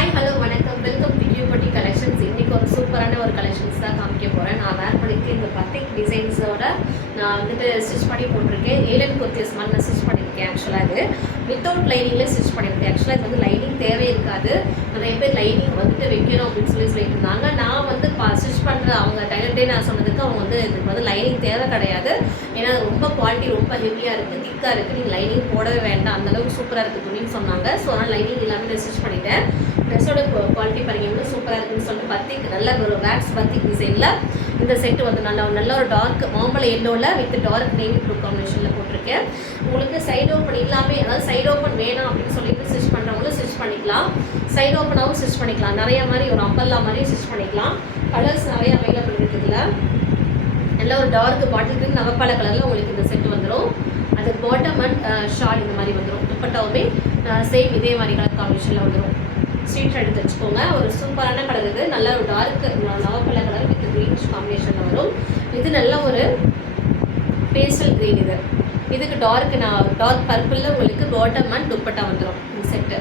Hi hello வணக்கம், welcome to யூபட்டி collections. இன்றைக்கி ஒரு சூப்பரான ஒரு கலெக்ஷன்ஸ் தான் காமிக்க போகிறேன். நான் வேர் பண்ணியிருக்கேன் இந்த பத்திக் டிசைன்ஸோட நான் வந்துட்டு ஸ்டிச் பண்ணி போட்டிருக்கேன். ஏலன் குர்த்திஸ் மாதிரி நான் ஸ்டிச் பண்ணியிருக்கேன். ஆக்சுவலாக இது வித்தவுட் லைனிங்கில் ஸ்டிச் பண்ணியிருக்கேன். ஆக்சுவலாக இது வந்து லைனிங் தேவை இருக்காது. நிறைய பேர் லைனிங் வந்துட்டு வைக்கணும் அப்படின்னு சொல்லிட்டு இருந்தாங்க. நான் வந்து ஸ்டிச் பண்ணுற அவங்க டைலர்டே நான் சொன்னதுக்கு அவங்க வந்து இதுக்கு வந்து லைனிங் தேவை கிடையாது. ஏன்னா ரொம்ப குவாலிட்டி ரொம்ப ஹெவியாக இருக்குது, திக்காக இருக்குது, நீங்கள் லைனிங் போடவே வேண்டாம், அந்தளவுக்கு சூப்பராக இருக்குது துணின்னு சொன்னாங்க. ஸோ அதனால் லைனிங் எல்லாமே நான் ஸ்டிச் பண்ணிட்டேன். ட்ரெஸ்ஸோட குவாலிட்டி பாருங்க எவ்வளோ சூப்பராக இருக்குன்னு சொல்லிட்டு பத்திக் நல்ல ஒரு வேக்ஸ் பத்திக் டிசைனில் இந்த செட்டு வந்து நல்ல ஒரு டார்க் மாம்பழ எல்லோவில் வித் டார்க் நேவி ப்ளூ காம்பினேஷனில் போட்டிருக்கேன். உங்களுக்கு சைடு ஓப்பன் எல்லாமே, அதாவது சைடு ஓப்பன் வேணாம் அப்படின்னு சொல்லிட்டு ஸ்டிச் பண்ணுறவங்களும் ஸ்டிச் பண்ணிக்கலாம், சைடு ஓப்பனாகவும் ஸ்டிச் பண்ணிக்கலாம். நிறைய மாதிரி ஒரு அம்பல்லா மாதிரி ஸ்டிச் பண்ணிக்கலாம். கலர்ஸ் நிறைய அவைலபிள் இருக்குதுல. நல்ல ஒரு டார்க் பாட்டில் கிரீன் நவப்பால கலரில் உங்களுக்கு இந்த செட்டு வந்துடும். அது பாட்டம் அண்ட் ஷால் இந்த மாதிரி வந்துடும். துப்பட்டாவுமே சேம் இதே மாதிரி கலர் காம்பினேஷனில் வந்துடும். ஸ்ட்ரீட் எடுத்து வச்சுக்கோங்க. ஒரு சூப்பரான கலர் இது. நல்ல ஒரு டார்க் நவப்பழ கலர் வித் க்ரீனிஷ் காம்பினேஷனில் வரும். இது நல்ல ஒரு பேஸ்டல் க்ரீன். இதுக்கு டார்க் பர்பிளில் உங்களுக்கு பாட்டம் அண்ட் துப்பட்டா வந்துடும் இந்த செட்டு.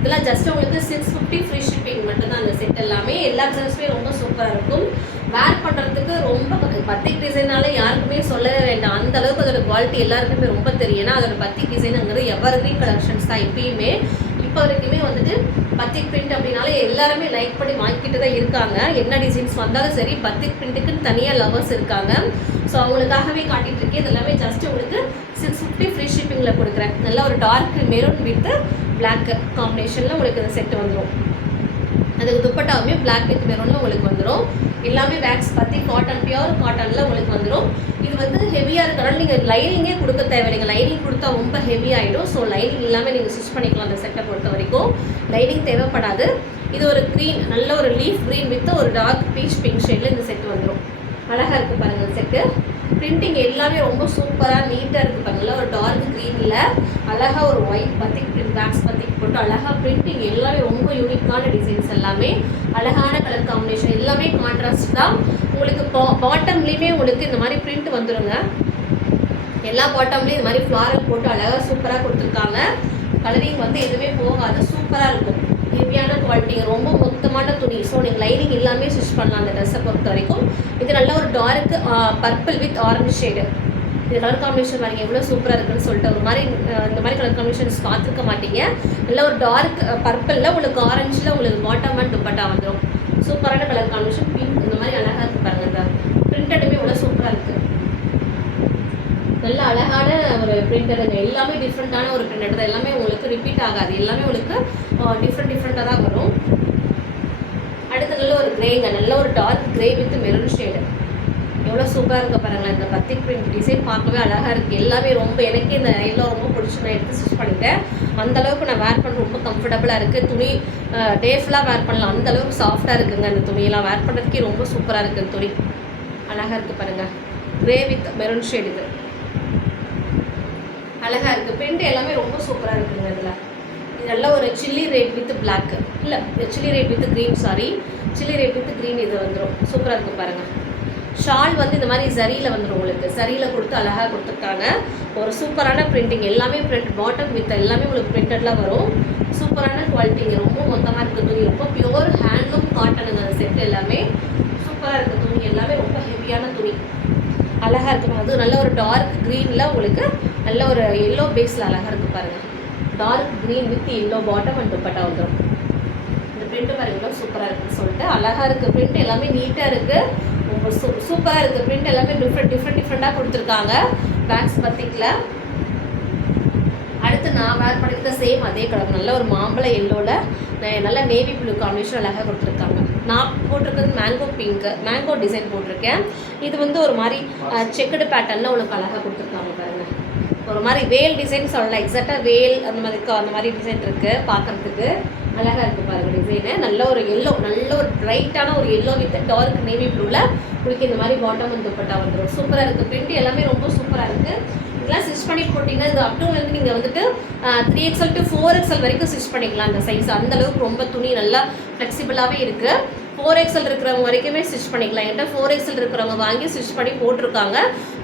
இதெல்லாம் ஜஸ்ட் உங்களுக்கு 650 ஃப்ரீ ஷிப்பிங் மட்டும்தான். அந்த செட் எல்லாமே எல்லா கலர்ஸுமே ரொம்ப சூப்பராக இருக்கும். வேர் பண்ணுறதுக்கு ரொம்ப பத்திக் டிசைனால யாருக்குமே சொல்லவே வேண்டாம், அந்த அளவுக்கு அதோட குவாலிட்டி எல்லாருக்குமே ரொம்ப தெரியும். ஏன்னா அதோட பத்திக் டிசைனுங்கிறது எவர் கிரீன் கலெக்ஷன்ஸ் தான். எப்பயுமே இப்போ வரைக்குமே வந்துட்டு பத்திக் பிரிண்ட் அப்படின்னாலே எல்லாருமே லைக் பண்ணி வாங்கிக்கிட்டு தான் இருக்காங்க. என்ன டிசைன்ஸ் வந்தாலும் சரி, பத்திக் பிரிண்ட்டுக்குன்னு தனியாக லவர்ஸ் இருக்காங்க. ஸோ அவங்களுக்காகவே காட்டிகிட்டு இருக்கேன். இது எல்லாமே ஜஸ்ட் உங்களுக்கு 650 ஃப்ரீ ஷிப்பிங்கில் கொடுக்குறேன். நல்ல ஒரு டார்க் மெரூன் வித் பிளாக் காம்பினேஷனில் உங்களுக்கு இந்த செட்டு வந்துடும். அதுக்கு துப்பட்டாவுமே பிளாக் வித் மெரூனில் உங்களுக்கு வந்துடும். எல்லாமே வேக்ஸ் பற்றி காட்டன், பியூர் காட்டனில் உங்களுக்கு வந்துடும். இது வந்து ஹெவியாக இருக்கிறனால நீங்கள் லைனிங்கே கொடுக்க தேவையில்லைங்க. லைனிங் கொடுத்தா ரொம்ப ஹெவி ஆகிடும். ஸோ லைனிங் இல்லாமல் நீங்கள் ஸ்டிச் பண்ணிக்கலாம். அந்த செட்டை பொறுத்த வரைக்கும் லைனிங் தேவைப்படாது. இது ஒரு க்ரீன், நல்ல ஒரு லீஃப் க்ரீன் வித் ஒரு டார்க் பீச் பிங்க் ஷேடில் இந்த செட்டு வந்துடும். அழகாக இருக்குது பாருங்கள் செட்டு. பிரிண்டிங் எல்லாமே ரொம்ப சூப்பராக நீட்டாக இருக்குது பாருங்கள். ஒரு டார்க் க்ரீனில் அழகாக ஒரு ஒயிட் பத்திக் பிரிண்ட் வேக்ஸ் பத்திக் போட்டு அழகாக பிரிண்டிங் எல்லாமே ரொம்ப யூனிக்கான டிசைன்ஸ் எல்லாமே அழகான கலர் காம்பினேஷன் எல்லாமே கான்ட்ராஸ்ட் தான். உங்களுக்கு பாட்டம்லேயுமே உங்களுக்கு இந்த மாதிரி பிரிண்ட் வந்துடுங்க. எல்லா பாட்டம்லேயும் இந்த மாதிரி ஃப்ளாரல் போட்டு அழகாக சூப்பராக கொடுத்துருக்காங்க. கலரிங் வந்து எதுவுமே போகாது, சூப்பராக இருக்கும். ஹெவியான குவாலிட்டி, ரொம்ப மொத்தமான துணி. ஸோ நீங்கள் லைனிங் எல்லாமே ஸ்டிச் பண்ணலாம் அந்த ட்ரெஸ்ஸை பொறுத்த வரைக்கும். இது நல்ல ஒரு dark purple with orange shade. இது கலர் காம்பினேஷன் பாருங்க எவ்வளோ சூப்பராக இருக்குன்னு சொல்லிட்டு ஒரு மாதிரி இந்த மாதிரி கலர் காம்பினேஷன்ஸ் பார்த்துருக்க மாட்டீங்க. நல்ல ஒரு டார்க் பர்பிளில் உங்களுக்கு ஆரஞ்சில் உங்களுக்கு பாட்டம் அண்ட் துப்பட்டா வந்துடும். சூப்பரான கலர் காம்பினேஷன். பிங்க் இந்த மாதிரி அழகாக இருக்குது பாருங்கள். இந்த பிரிண்டடுமே இவ்வளோ சூப்பராக இருக்குது. நல்ல அழகான ஒரு பிரிண்டடுங்க. எல்லாமே டிஃப்ரெண்ட்டான ஒரு பிரிண்டட் தான். எல்லாமே உங்களுக்கு ரிப்பீட் ஆகாது. எல்லாமே உங்களுக்கு டிஃப்ரெண்ட்டாக தான் வரும். அடுத்து நல்ல ஒரு கிரேங்க, நல்ல ஒரு dark grey with maroon shade. எவ்வளோ சூப்பராக இருக்க பாருங்களேன். இந்த பத்திக் பிரிண்ட் டிசைன் பார்க்கவே அழகாக இருக்குது. எல்லாமே ரொம்ப எனக்கே இந்த எல்லாம் ரொம்ப பிடிச்சி நான் எடுத்து ஸ்டிச் பண்ணிட்டேன். அந்தளவுக்கு நான் வேர் பண்ண ரொம்ப கம்ஃபர்டபுளாக இருக்குது. துணி டே ஃபுல்லாக வேர் பண்ணலாம், அந்தளவுக்கு சாஃப்டாக இருக்குங்க. அந்த துணியெல்லாம் வேர் பண்ணுறதுக்கே ரொம்ப சூப்பராக இருக்குது. துணி அழகாக இருக்குது பாருங்கள். கிரே வித் மெரூன் ஷேடு இது அழகாக இருக்குது. பிரிண்ட் எல்லாமே ரொம்ப சூப்பராக இருக்குங்க. இதில் இது நல்ல ஒரு சில்லி ரெட் வித் பிளாக், இல்லை chilli red with green, chilli red with green இது வந்துடும். சூப்பராக இருக்குது பாருங்கள். ஷால் வந்து இந்த மாதிரி சரியில் வந்துடும். உங்களுக்கு சரியில் கொடுத்து அழகாக கொடுத்துருக்காங்க. ஒரு சூப்பரான பிரிண்டிங் எல்லாமே பிரிண்ட் பாட்டம் வித் எல்லாமே உங்களுக்கு பிரிண்டட்லாம் வரும். சூப்பரான குவாலிட்டிங்க. ரொம்ப மொத்தமாக இருக்குது துணி. ரொம்ப பியூர் ஹேண்ட்லூம் காட்டனுங்க. அந்த செட் எல்லாமே சூப்பராக இருக்குது. துணி எல்லாமே ரொம்ப ஹெவியான துணி அழகாக இருக்குமா. அது நல்ல ஒரு டார்க் க்ரீனில் உங்களுக்கு நல்ல ஒரு எல்லோ பேஸில் அழகாக இருக்குது பாருங்கள். Dark green with yellow bottom and dupatta வந்துடும். இந்த பிரிண்ட்டு பாருங்கள் சூப்பராக இருக்குன்னு சொல்லிட்டு அழகாக இருக்குது. பிரிண்ட் எல்லாமே நீட்டாக இருக்குது. ரொம்ப சூப்பராக இருக்குது. பிரிண்ட் எல்லாமே டிஃப்ரெண்ட்டாக கொடுத்துருக்காங்க பேக்ஸ் பத்திக்கில். அடுத்து நான் வேர் பண்ணியிருக்க சேம் அதே கலர் நல்ல ஒரு மாம்பழ எல்லோவில் நல்ல நேவி ப்ளூ காம்பினேஷன் அழகாக கொடுத்துருக்காங்க. நான் போட்டிருக்கிறது மேங்கோ பிங்க்கு, மேங்கோ டிசைன் போட்டிருக்கேன். இது வந்து ஒரு மாதிரி செக்குடு பேட்டர்னில் உங்களுக்கு அழகாக கொடுத்துருக்காங்க பாருங்கள். ஒரு மாதிரி வேல் டிசைன் சொல்லலாம். எக்ஸாக்டாக வேல் அந்த மாதிரி டிசைன் இருக்குது. பார்க்குறதுக்கு அழகாக இருக்குது பாருங்கள் டிசைனு. நல்ல ஒரு எல்லோ, நல்ல ஒரு ப்ரைட்டான ஒரு எல்லோ வித் டார்க் நேவி ப்ளூவில் உங்களுக்கு இந்த மாதிரி பாட்டம் வந்து துப்பட்டா வந்துடும். சூப்பராக இருக்குது. பிரிண்ட் எல்லாமே ரொம்ப சூப்பராக இருக்குது. இதெல்லாம் ஸ்டிச் பண்ணி போட்டிங்கன்னா இது அப் டு வந்து நீங்கள் வந்துட்டு 3XL to 4XL வரைக்கும் ஸ்டிச் பண்ணிக்கலாம். அந்த சைஸ் அந்தளவுக்கு ரொம்ப துணி நல்லா ஃப்ளெக்சிபிளாகவே இருக்குது. 4XL இருக்கிறவங்க வரைக்குமே ஸ்டிச் பண்ணிக்கலாம். என்கிட்ட 4XL இருக்கிறவங்க வாங்கி ஸ்டிச் பண்ணி போட்டிருக்காங்க.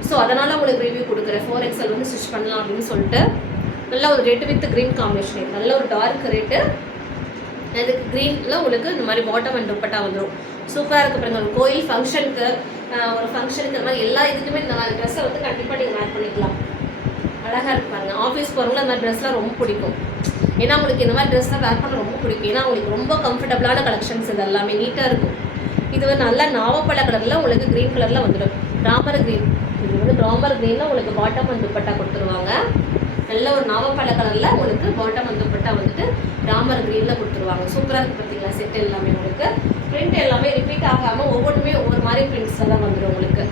ஸோ அதனால் உங்களுக்கு ரிவ்யூ கொடுக்குறேன். 4XL வந்து ஸ்டிச் பண்ணலாம் அப்படின்னு சொல்லிட்டு. நல்ல ஒரு ரெட் வித் க்ரீன் காம்பினேஷன். நல்ல ஒரு டார்க் ரெட்டு அதுக்கு க்ரீனில் உங்களுக்கு இந்த மாதிரி பாட்டம் அண்ட் துப்பட்டா வந்துடும். சூப்பராக இருக்குது பாருங்க. ஒரு கோயில் ஃபங்க்ஷனுக்கு, ஒரு ஃபங்க்ஷனுக்கு இந்த மாதிரி எல்லா இதுக்குமே இந்த மாதிரி ட்ரெஸ்ஸை வந்து கண்டிப்பாக நீங்கள் வேர் பண்ணிக்கலாம். அழகாக இருக்கு பாருங்க. ஆஃபீஸ் போகிறவங்களும் அந்த மாதிரி ட்ரெஸ்லாம் ரொம்ப பிடிக்கும். ஏன்னா உங்களுக்கு இந்த மாதிரி ட்ரெஸ்லாம் வேர் பண்ண ரொம்ப பிடிக்கும். ஏன்னா உங்களுக்கு ரொம்ப கம்ஃபர்டபுளான கலெக்ஷன்ஸ் இது எல்லாமே நீட்டாக இருக்கும். இது வந்து நல்லா நாவப்பழ கலரில் உங்களுக்கு க்ரீன் கலரில் வந்துடும். ராமர் க்ரீன், இது வந்து ராமர் க்ரீனில் உங்களுக்கு பாட்டம் அண்ட் துப்பட்டா கொடுத்துருவாங்க. நல்ல ஒரு நாவப்பழ கலரில் உங்களுக்கு பாட்டம் அண்ட் துப்பட்டா வந்துட்டு ராமர் க்ரீனில் கொடுத்துருவாங்க. சூப்பராக இருக்குது பார்த்தீங்களா செட் எல்லாமே. உங்களுக்கு பிரிண்ட் எல்லாமே ரிப்பீட் ஆகாமல் ஒவ்வொன்றுமே ஒவ்வொரு மாதிரி பிரிண்ட்ஸ் எல்லாம் வந்துடும் உங்களுக்கு.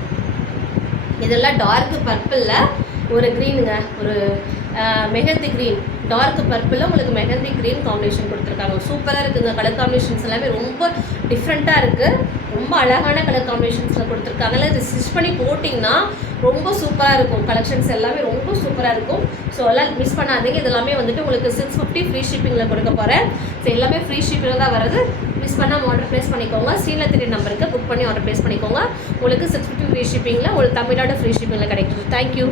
இதெல்லாம் டார்க் பர்பிளில் ஒரு க்ரீனுங்க, ஒரு மெஹந்தி க்ரீன், டார்க் பர்பிளில் உங்களுக்கு மெஹந்தி க்ரீன் காம்பினேஷன் கொடுத்துருக்காங்க. சூப்பராக இருக்குங்க. கலர் காம்பினேஷன்ஸ் எல்லாமே ரொம்ப டிஃப்ரெண்ட்டாக இருக்குது. ரொம்ப அழகான கலர் காம்பினேஷன்ஸில் கொடுத்துருக்காங்க. இது ஸ்டிச் பண்ணி போட்டிங்கன்னா ரொம்ப சூப்பராக இருக்கும். கலெக்ஷன்ஸ் எல்லாமே ரொம்ப சூப்பராக இருக்கும். ஸோ எல்லாம் மிஸ் பண்ணாதீங்க. இது எல்லாமே வந்துட்டு உங்களுக்கு 650 ஃப்ரீ ஷிப்பிங்கில் கொடுக்க போகிறேன். ஸோ எல்லாமே ஃப்ரீ ஷிப்பிங்கில் தான் வருது. மிஸ் பண்ணால் ஆர்டர் ப்ளேஸ் பண்ணிக்கோங்க. ஸ்க்ரீனில் தெரிய நம்பருக்கு புக் பண்ணி ஆர்டர் ப்ளேஸ் பண்ணிக்கோங்க. உங்களுக்கு 650 ஃப்ரீ ஷிப்பிங்கில் உங்களுக்கு தமிழ்நாடு ஃப்ரீ ஷிப்பிங்கில் கிடைக்கும். தேங்க்யூ.